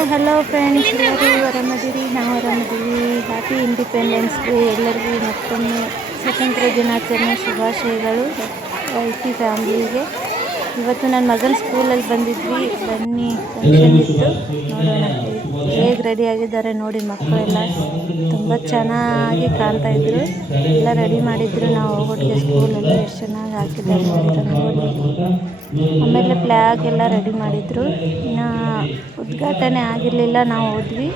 Hi hello friends, ಎಲ್ಲರೂ ಆರಾಮದಿರಿ? ನಾವು ಆರಾಮದೀವಿ. Happy independence day ಎಲ್ಲರಿಗೂ. ಮತ್ತೊಮ್ಮೆ ಸ್ವತಂತ್ರ ದಿನಾಚರಣೆ ಶುಭಾಶಯಗಳು ಐಟಿ ಫ್ಯಾಮ್ಲಿಗೆ. ಇವತ್ತು ನನ್ನ ಮಗನ ಸ್ಕೂಲಲ್ಲಿ ಬಂದಿದ್ವಿ. ಬನ್ನಿ, ಫಂಕ್ಷನ್ ಇತ್ತು, ನೋಡೋಣ ಹೇಗೆ ರೆಡಿ ಆಗಿದ್ದಾರೆ ನೋಡಿ. ಮಕ್ಕಳೆಲ್ಲ ತುಂಬ ಚೆನ್ನಾಗಿ ಕಾಣ್ತಾ ಇದ್ರು. ಎಲ್ಲ ರೆಡಿ ಮಾಡಿದ್ರು. ನಾವು ಹೋಗೋಟಿಗೆ ಸ್ಕೂಲಲ್ಲಿ ಎಷ್ಟು ಚೆನ್ನಾಗಿ ಹಾಕಿದ್ದಾರೆ ಅಂತ ನೋಡಿ. ಆಮೇಲೆ ಫ್ಲ್ಯಾಗ್ ಎಲ್ಲ ರೆಡಿ ಮಾಡಿದ್ರು. ಇನ್ನು ಉದ್ಘಾಟನೆ ಆಗಿರಲಿಲ್ಲ, ನಾವು ಹೋದ್ವಿ.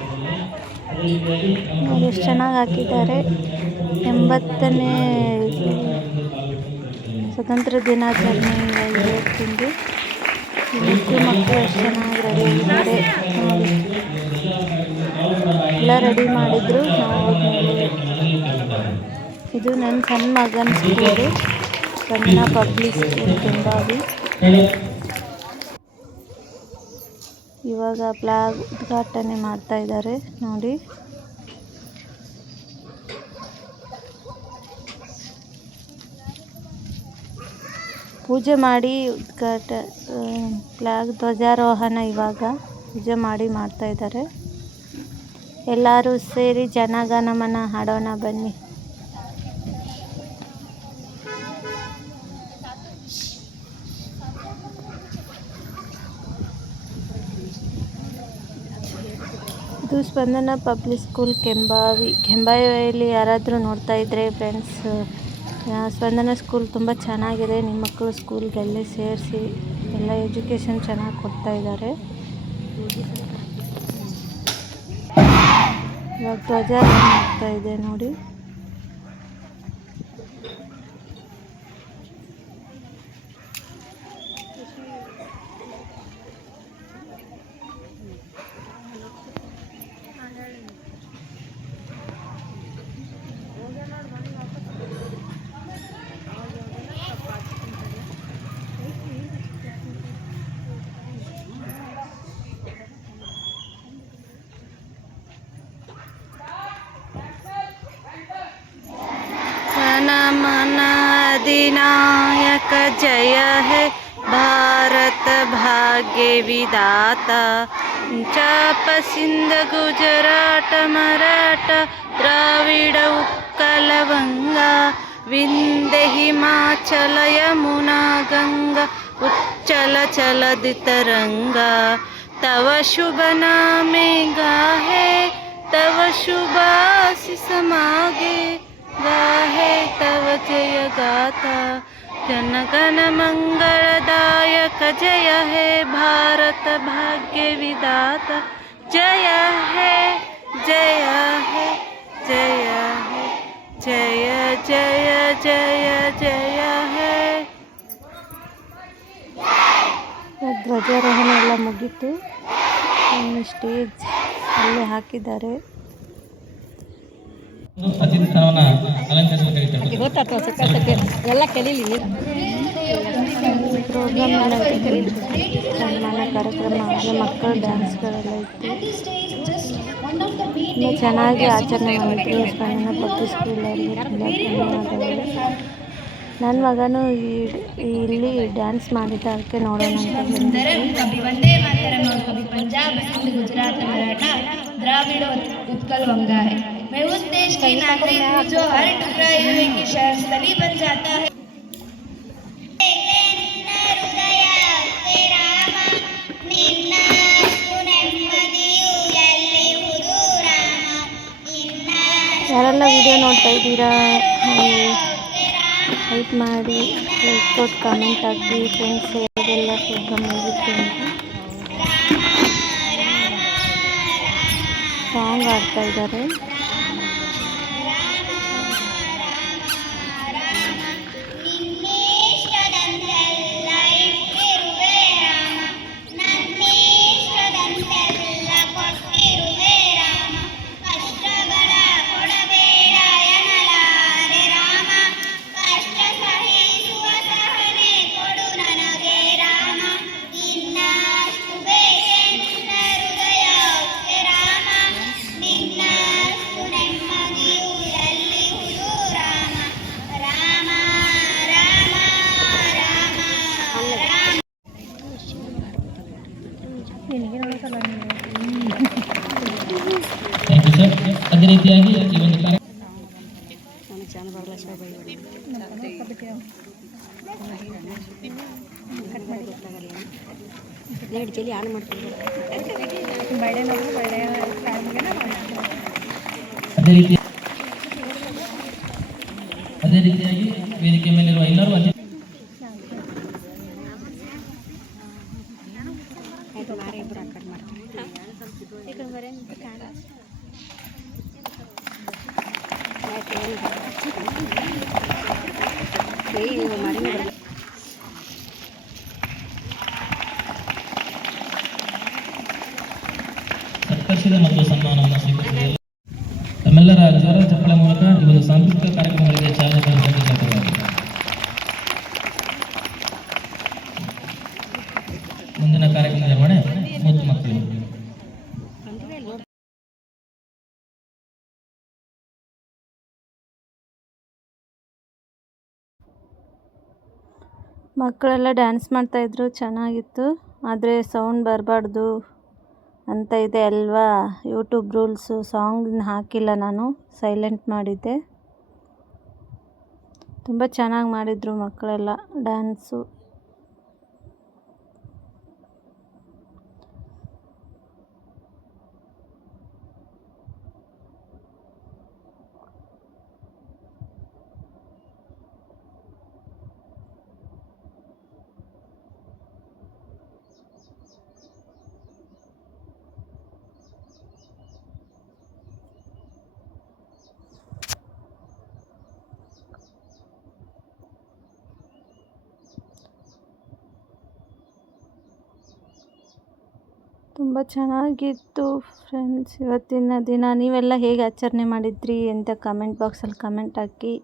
ನೋಡಿ ಎಷ್ಟು ಚೆನ್ನಾಗಿ ಹಾಕಿದ್ದಾರೆ. 80ನೇ ಸ್ವತಂತ್ರ ದಿನಾಚರಣೆ ಇವತ್ತಿಂದು. ಮಕ್ಕಳು ಎಷ್ಟು ಚೆನ್ನಾಗಿ ರೆಡಿ ಆಗಿದ್ದಾರೆ ನೋಡಿ. ಎಲ್ಲ ರೆಡಿ ಮಾಡಿದ್ರು. ನಾವು ಹೋದ್ಮೇಲೆ ಇದು ನನ್ನ ಸಣ್ಣ ಮಗನ ಸ್ಕೂಲು, ಸ್ಪಂದನ ಪಬ್ಲಿಕ್ ಸ್ಕೂಲ್ ಕೆಂಬಾವಿ. ಇವಾಗ ಫ್ಲ್ಯಾಗ್ ಉದ್ಘಾಟನೆ ಮಾಡ್ತಾ ಇದ್ದಾರೆ ನೋಡಿ. ಪೂಜೆ ಮಾಡಿ ಫ್ಲ್ಯಾಗ್ ಧ್ವಜಾರೋಹಣ ಇವಾಗ ಪೂಜೆ ಮಾಡಿ ಮಾಡ್ತಾ ಇದ್ದಾರೆ. ಎಲ್ಲರೂ ಸೇರಿ ಜನಗಣಮನ ಹಾಡೋಣ ಬನ್ನಿ. ಇದು ಸ್ಪಂದನ ಪಬ್ಲಿಕ್ ಸ್ಕೂಲ್ ಕೆಂಬಾವಿಯಲ್ಲಿ ಯಾರಾದರೂ ನೋಡ್ತಾ ಇದ್ದರೆ ಫ್ರೆಂಡ್ಸ್, ಸ್ಪಂದನ ಸ್ಕೂಲ್ ತುಂಬ ಚೆನ್ನಾಗಿದೆ. ನಿಮ್ಮ ಮಕ್ಕಳು ಸ್ಕೂಲ್ಗೆಲ್ಲೇ ಸೇರಿಸಿ, ಎಲ್ಲ ಎಜುಕೇಷನ್ ಚೆನ್ನಾಗಿ ಕೊಡ್ತಾ ಇದ್ದಾರೆ. ಇವಾಗ ಧ್ವಜಾರೋಹಣ ಆಗ್ತಾ ಇದೆ ನೋಡಿ. मन अधिनायक जय है भारत भाग्य विधाता, पंजाब सिंध गुजरात मराठा द्राविड़ उत्कल गंगा, विंध्य हिमाचल यमुना गंगा उच्चल चलति तरंगा, तव शुभ नामे गाहे तव शुभाशिष मागे, गाहे तव जय गाथा, जनगण मंगलदायक जय है भारत भाग्य विधाता, जय है जय है जय है जय जय जय जय है. ಧ್ವಜಾರೋಹಣ ಎಲ್ಲ ಮುಗೀತು. ಸ್ಟೇಜ್ ಅಲ್ಲೇ ಹಾಕಿದ್ದಾರೆ. ಅತಿಥಿ ಸ್ಥಾನವನ್ನು ಅಲಂಕರಿಸಬೇಕಾಗಿತ್ತು. ಎಲ್ಲ ಕಲೀಲಿ ಪ್ರೋಗ್ರಾಮ್ ಎಲ್ಲ ಸನ್ಮಾನ ಕಾರ್ಯಕ್ರಮ ಹಾಗೆ ಮಕ್ಕಳ ಡ್ಯಾನ್ಸ್ಗಳೆಲ್ಲ ಇತ್ತು. ತುಂಬ ಚೆನ್ನಾಗಿ ಆಚರಣೆ ಮಾಡಿದ್ರು ಸ್ಪಂದನ ಪಬ್ಲಿಕ್ ಸ್ಕೂಲಲ್ಲಿ. ತುಂಬ ಧನ್ಯವಾದಗಳು. ನನ್ನ ಮಗನು ಇಲ್ಲಿ ಡ್ಯಾನ್ಸ್ ಮಾಡಿದ್ದ, ಅದಕ್ಕೆ ನೋಡೋಣ ಅಂತ कभी वंदे मातरम और कभी पंजाब सिंध गुजरात मराठा द्राविड़ उत्कल गंगा है. मैं उस देश की नागरिक हूँ जो हर टुकड़ा यूं की शहर स्थली बन जाता है. ಯಾರೆಲ್ಲ ವಿಡಿಯೋ ನೋಡ್ತಾ ಇದ್ದೀರಾ ಹೆಲ್ಪ್ ಮಾಡಿ, ಲೈಕ್ ಕೊಟ್ಟು ಕಾಮೆಂಟ್ ಹಾಕಿ ಫ್ರೆಂಡ್ಸ್. ಹೇಗೆಲ್ಲ ಪ್ರೋಗ್ರಾಮ್ ಆಗಿತ್ತು ಅಂತ ಸಾಂಗ್ ಆಡ್ತಾ ಇದ್ದಾರೆ. ಮಾಡಿದ್ದಾರೆ. ಅದೇ ರೀತಿಯಾಗಿ ಈ ಒಂದು ಕಾರ್ಯ ಅದೇ ರೀತಿಯಾಗಿ ವೇದಿಕೆ ಮೇಲಿರುವ ಎಲ್ಲರೂ ಸತ್ಕರಿಸಿದ ಮತ್ತು ಸನ್ಮಾನವನ್ನು ಸ್ವೀಕರಿಸಿದ ತಮ್ಮೆಲ್ಲರ ಜ್ವರ ಚಪ್ಪಳೆ ಮೂಲಕ ಈ ಒಂದು ಸಾಂಸ್ಕೃತಿಕ ಕಾರ್ಯಕ್ರಮಗಳಿಗೆ ಚಾಲನೆ ನೀಡಲಾಗುತ್ತದೆ. ಮುಂದಿನ ಕಾರ್ಯಕ್ರಮ ನಿರ್ವಹಣೆ ಮೂವತ್ತು ಮಕ್ಕಳಿಗೆ. ಮಕ್ಕಳೆಲ್ಲ ಡ್ಯಾನ್ಸ್ ಮಾಡ್ತಾಯಿದ್ರು, ಚೆನ್ನಾಗಿತ್ತು. ಆದರೆ ಸೌಂಡ್ ಬರಬಾರ್ದು ಅಂತ ಇದೆ ಅಲ್ವಾ, ಯೂಟ್ಯೂಬ್ ರೂಲ್ಸು. ಸಾಂಗ್ನ ಹಾಕಿಲ್ಲ, ನಾನು ಸೈಲೆಂಟ್ ಮಾಡಿದ್ದೆ. ತುಂಬ ಚೆನ್ನಾಗಿ ಮಾಡಿದರು ಮಕ್ಕಳೆಲ್ಲ ಡ್ಯಾನ್ಸು. ತುಂಬ ಚೆನ್ನಾಗಿತ್ತು ಫ್ರೆಂಡ್ಸ್ ಇವತ್ತಿನ ದಿನ. ನೀವೆಲ್ಲ ಹೇಗೆ ಆಚರಣೆ ಮಾಡಿದ್ರಿ ಅಂತ ಕಮೆಂಟ್ ಬಾಕ್ಸಲ್ಲಿ ಕಮೆಂಟ್ ಹಾಕಿ.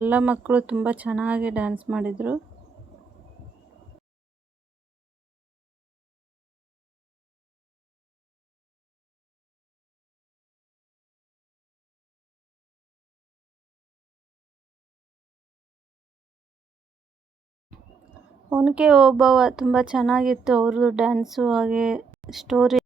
ಎಲ್ಲ ಮಕ್ಕಳು ತುಂಬ ಚೆನ್ನಾಗಿ ಡ್ಯಾನ್ಸ್ ಮಾಡಿದರು. ಒನಕೆ ಓಬವ್ವ ತುಂಬ ಚೆನ್ನಾಗಿತ್ತು ಅವ್ರದ್ದು ಡ್ಯಾನ್ಸು, ಹಾಗೆ ಸ್ಟೋರಿ.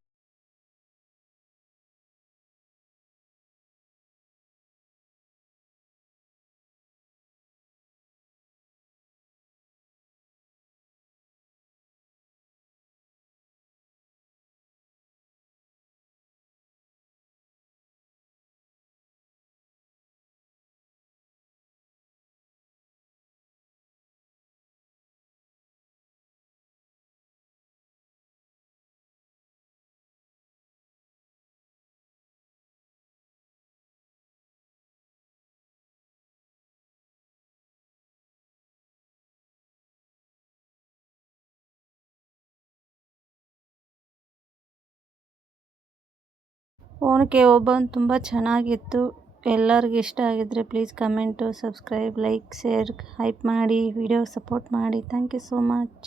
ಒನಕೆ ಓಬವ್ವ ತುಂಬ ಚೆನ್ನಾಗಿತ್ತು. ಎಲ್ಲರಿಗೂ ಇಷ್ಟ ಆಗಿದ್ರೆ please comment, subscribe, like, share, hype ಮಾಡಿ, ವಿಡಿಯೋ ಸಪೋರ್ಟ್ ಮಾಡಿ. Thank you so much.